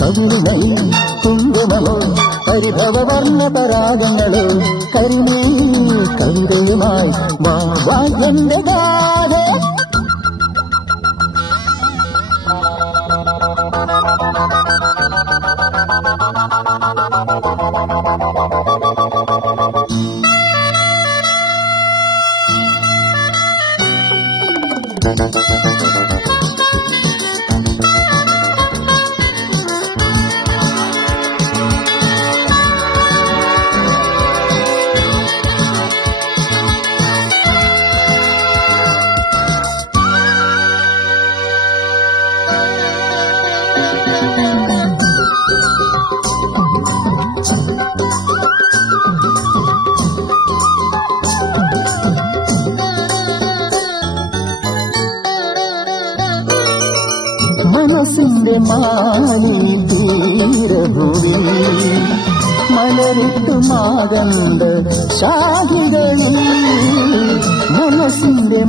കവിളിനൈ കുങ്കുമമോ പരിഭവവർണ്ണ പരാഗങ്ങളോ കരിമീ കവിതയുമായി വാ എന്റെ ഗാഥ. മനസ്സിന്റെ മാനി തീരഭൂവിൽ മലരിട്ടു മാകണ്ട ശാഖികളിൽ മനസ്സിന്റെ